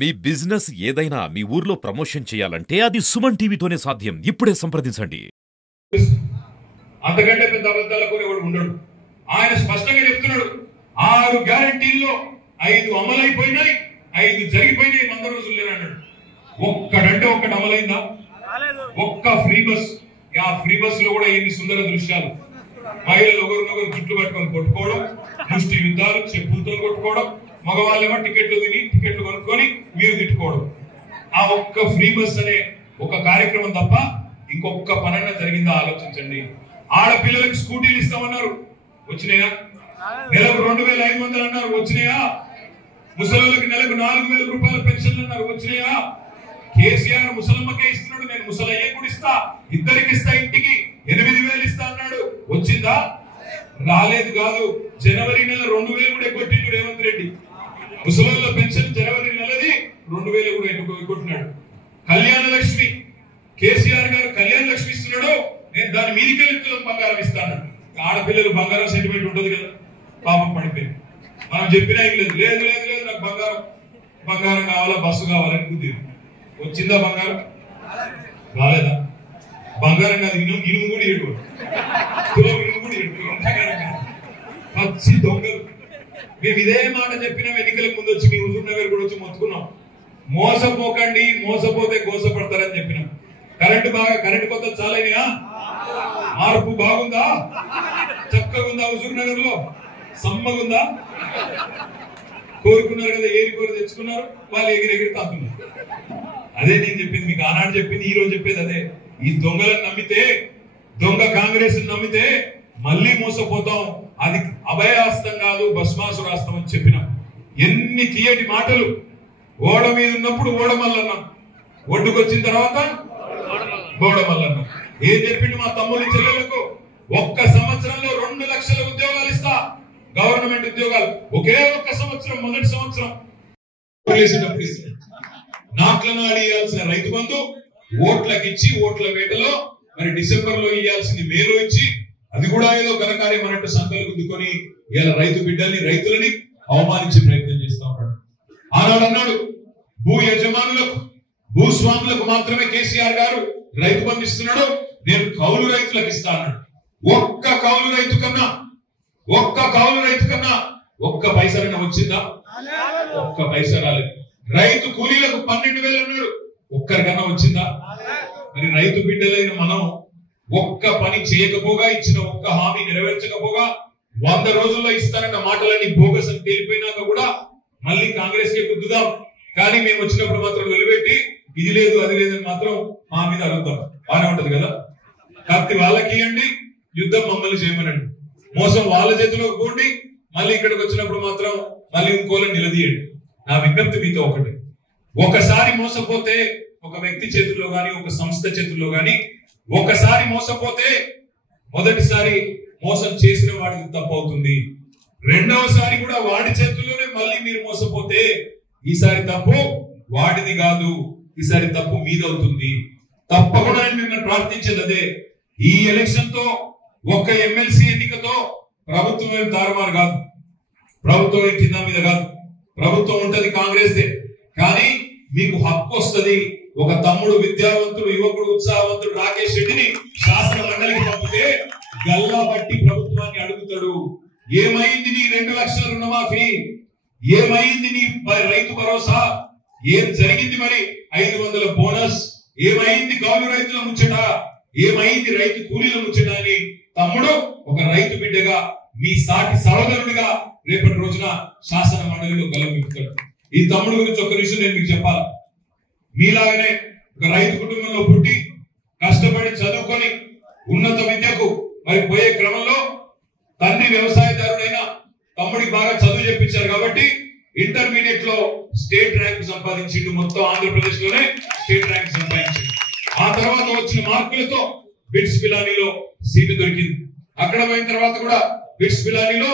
మీ business ఏదైనా మీ ఊర్లో promotion చేయాలంటే అది సుమన్ టీవీతోనే సాధ్యం. ఇప్పుడే సంప్రదించండి. అంతకంటే పెద్ద అబద్ధాల కోరేవాడు ఉండడు. ఆయన స్పష్టంగా చెప్తున్నాడు, 6 గ్యారెంటీల్లో 5 అమలైపోయినాయి, 5 జరిగిపోయినాయి, 100 రోజులు లేనన్నాడు. ఒక్కడంటే ఒక్కటి అమలైందా? ఒక్క ఫ్రీ బస్. ఆ ఫ్రీ బస్ లో కూడా ఎన్ని సుందర దృశ్యాలు. మహిళలు ఒకరినొకరు జుట్లు పట్టుకొని కొట్టుకోవడం, ముష్టి యుద్ధాలు, చెప్పులతో కొట్టుకోవడం, మగవాళ్ళేమో టికెట్లు తిని టికెట్లు కొనుక్కొని మీరు తిట్టుకోవడం. ఆ ఒక్క ఫ్రీ బస్ అనే ఒక కార్యక్రమం తప్ప ఇంకొక పనైనా జరిగిందా ఆలోచించండి. ఆడపిల్లలకు స్కూటీలు ఇస్తామన్నారు, వచ్చినాయా? నెలకు 2500 అన్నారు, వచ్చినాయా? ముసలిళ్ళకి నెలకు 4000 రూపాయల పెన్షన్లు అన్నారు, వచ్చినాయా? కేసీఆర్ ముసలమ్మకే ఇస్తున్నాడు, నేను ముసలయ్యే కూడా ఇస్తా, ఇద్దరికి ఇస్తా, ఇంటికి 8000 ఇస్తా అన్నాడు, వచ్చిందా? రాలేదు. కాదు, జనవరి నెల 2000 కూడా కొట్టిండు రేవంత్ రెడ్డి. ముసలిళ్ళ పెన్షన్ జనవరి నెలది 2000 కూడా కొట్టినాడు. కళ్యాణ లక్ష్మి, కేసీఆర్ గారు కళ్యాణ లక్ష్మి ఇస్తున్నాడు, నేను దాని మీదికెళ్ళి బంగారం ఇస్తాను. ఆడపిల్లలు బంగారం సెంటిమెంట్ ఉంటుంది కదా, పాపం పడిపోయింది. మనం చెప్పినా లేదు, లేదు లేదు లేదు నాకు బంగారం కావాలా, బస్సు కావాలని కుదిరి. వచ్చిందా బంగారం? రాలేదా? బంగారం కాదు, ఇనుము కూడా ఏడు, ఇనుము కూడా ఏడు, పచ్చి దొంగలు. మేము ఇదే మాట చెప్పినాం ఎన్నికలకు ముందు వచ్చి, మీ హుజూర్ నగర్ కూడా వచ్చి మొత్తుకున్నాం, మోసపోకండి, మోసపోతే గోసపడతారని చెప్పినాం. కరెంటు కొత్త చాలైనా? మార్పు బాగుందా? చక్కగా ఉందా? హుజూర్ నగర్ లో సమ్మగుందా? కోరుకున్నారు కదా, ఏరి కోరి తెచ్చుకున్నారు, వాళ్ళు ఎగిరెగిరి తాకున్నారు. అదే నేను చెప్పింది మీకు, ఆనాడు చెప్పింది, ఈ రోజు చెప్పేది అదే. ఈ దొంగలను నమ్మితే, దొంగ కాంగ్రెస్ నమ్మితే మళ్ళీ మోసపోతాం. అది అభయాస్తం కాదు, భస్మాసురాస్తం అని చెప్పినాం. ఎన్ని తీయటి మాటలు. ఓడ మీద ఉన్నప్పుడు ఓడమల్లన్నాం, ఒడ్డుకొచ్చిన తర్వాత ఓడమల్లన్నాం. ఏం చెప్పిండు మా తమ్ముడి చెల్లెలకు? ఒక్క సంవత్సరంలో 2 లక్షల ఉద్యోగాలు ఇస్తా, గవర్నమెంట్ ఉద్యోగాలు. ఒకే ఒక్క సంవత్సరం, మొదటి సంవత్సరం నాట్లనాడి ఇవ్వాల్సిన రైతు బంధు ఓట్లకు ఇచ్చి, ఓట్ల వేటలో మరి డిసెంబర్ లో ఇవ్వాల్సింది మేలో ఇచ్చి, అది కూడా ఏదో ఘనకార్యం అన్నట్టు సంకలు గుద్దుకొని ఇలా రైతు బిడ్డల్ని, రైతులని అవమానించే ప్రయత్నం చేస్తా ఉన్నాడు. ఆనాడు అన్నాడు, భూ యజమానులకు, భూస్వాములకు మాత్రమే కేసీఆర్ గారు రైతు బంధు ఇస్తున్నాడు, నేను కౌలు రైతులకు ఇస్తా అన్నాడు. ఒక్క కౌలు రైతు కన్నా ఒక్క పైసలైనా వచ్చిందా? ఒక్క పైసా రాలేదు. రైతు కూలీలకు 12,000 అన్నాడు, ఒక్కరికన్నా వచ్చిందా? మరి రైతు బిడ్డలైన మనం ఒక్క పని చేయకపోగా, ఇచ్చిన ఒక్క హామీ నెరవేర్చకపోగా, 100 రోజుల్లో ఇస్తానన్న మాటలన్నీ బోగస్ అని తేలిపోయినాక కూడా మళ్ళీ కాంగ్రెస్ కే గుద్దుదాం, కానీ మేము వచ్చినప్పుడు మాత్రం నిలబెట్టి ఇది లేదు అది లేదని మాత్రం మా మీద అడుగుతాం. బానే ఉంటది కదా. కత్తి వాళ్ళకి ఇవ్వండి, యుద్ధం మమ్మల్ని చేయమనండి. మోసం వాళ్ళ చేతిలోకి పోండి, మళ్ళీ ఇక్కడికి వచ్చినప్పుడు మాత్రం మళ్ళీ ఇంకోళ్ళని నిలదీయండి. నా విజ్ఞప్తి మీతో ఒకటి, ఒకసారి మోసపోతే, ఒక వ్యక్తి చేతుల్లో గాని, ఒక సంస్థ చేతుల్లో గాని ఒకసారి మోసపోతే, మొదటిసారి మోసం చేసిన వాడికి తప్పు అవుతుంది. రెండవసారి కూడా వాడి చేతుల్లోనే మళ్ళీ మీరు మోసపోతే, ఈసారి తప్పు వాడిది కాదు, ఈసారి తప్పు మీదవుతుంది. తప్పకుండా నేను మిమ్మల్ని ప్రార్థించేది అదే. ఈ ఎలక్షన్ తో, ఒక్క ఎమ్మెల్సీ ఎన్నికతో ప్రభుత్వం ఏం తారుమారు కాదు, ప్రభుత్వం ఏం కింద మీద కాదు. ప్రభుత్వం ఉంటది కాంగ్రెస్ దే, కానీ మీకు హక్కు వస్తుంది. ఒక తమ్ముడు, విద్యావంతుడు, యువకుడు, ఉత్సాహవంతుడు రాకేష్ రెడ్డిని శాసన మండలికి పంపితే గల్లా బట్టి ప్రభుత్వాన్ని అడుగుతాడు, ఏమైంది నీ 2 లక్షల రుణమాఫీ, ఏమైంది నీ రైతు భరోసా, ఏం జరిగింది మరి 500 బోనస్, ఏమైంది కౌలు రైతుల ముచ్చట, ఏమైంది రైతు కూలీల ముచ్చట అని తమ్ముడు ఒక రైతు బిడ్డగా, మీ సాటి సహోదరుడిగా రేపటి రోజున శాసన మండలిలో గెలుపుతాడు. ఈ తమ్ముడు గురించి ఒక విషయం నేను మీకు చెప్పాలి. మీలాగనే ఒక రైతు కుటుంబంలో పుట్టి, కష్టపడి చదువుకొని ఉన్నత విద్యకు మరి పోయే క్రమంలో తండ్రి వ్యవసాయదారుడైన తమ్ముడికి బాగా చదువు చెప్పించారు కాబట్టి ఇంటర్మీడియట్ లో స్టేట్ ర్యాంక్ సంపాదించిండు. మొత్తం ఆంధ్రప్రదేశ్ లోనే స్టేట్ ర్యాంక్ సంపాదించిండు. ఆ తర్వాత వచ్చిన మార్కులతో బిట్స్ పిలానీలో సీటు దొరికింది. అక్కడ పోయిన తర్వాత కూడా బిట్స్ పిలానీలో